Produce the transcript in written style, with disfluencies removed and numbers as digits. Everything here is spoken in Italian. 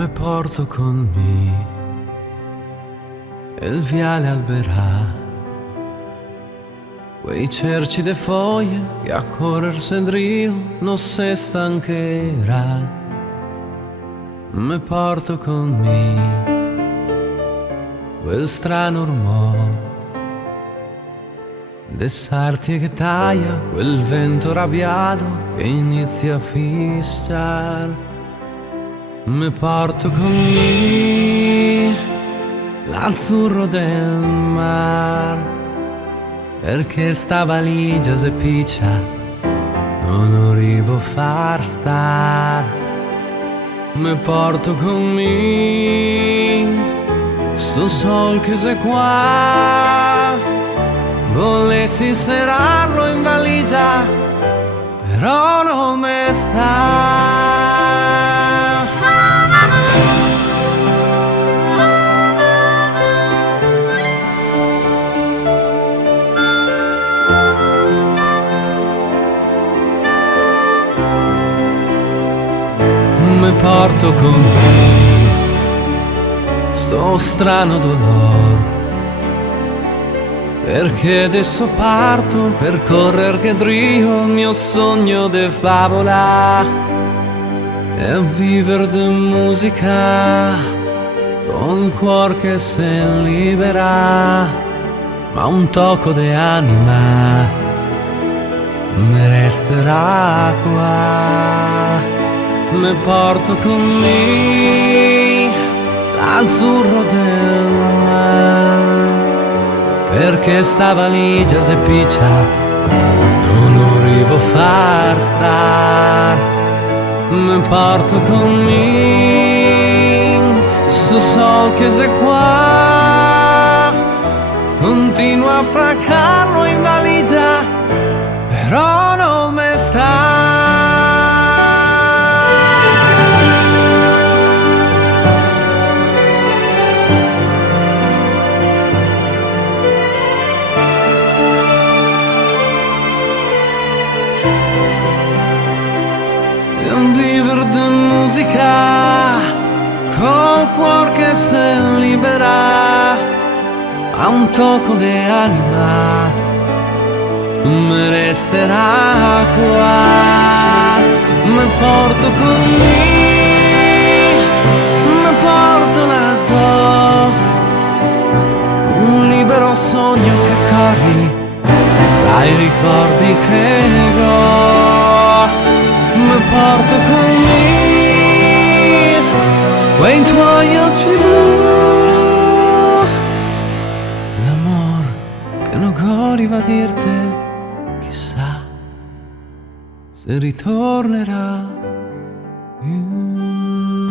Me porto con me il viale alberà, quei cerci de foglie che a correr sendrio non se stancherà. Me porto con me quel strano rumore de sarti che taglia, quel vento arrabbiato che inizia a fischiar. Me porto con me l'azzurro del mar, perché sta valigia se piccia non arrivo a far star. Me porto con me sto sol che se qua, volessi serrarlo in valigia però non me sta. Me porto con me sto strano dolor, perché adesso parto per correr che drio il mio sogno de favola e a viver de musica con il cuor che se libera, ma un tocco de anima me resterà qua. Me porto con me l'azzurro del mar, perché sta valigia se piccia non arrivo a far star. Me porto con me sto sol che se qua, continua a fraccarlo in valigia però non me sta. Viver de musica col cuor che se libera, a un tocco di anima me resterà qua. Me porto con me porto l'azzurro, un libero sogno che corri dai ricordi che go. Me porto con me quei tuoi occhi blu, l'amor che non corriva a dirti, chissà se ritornerà più.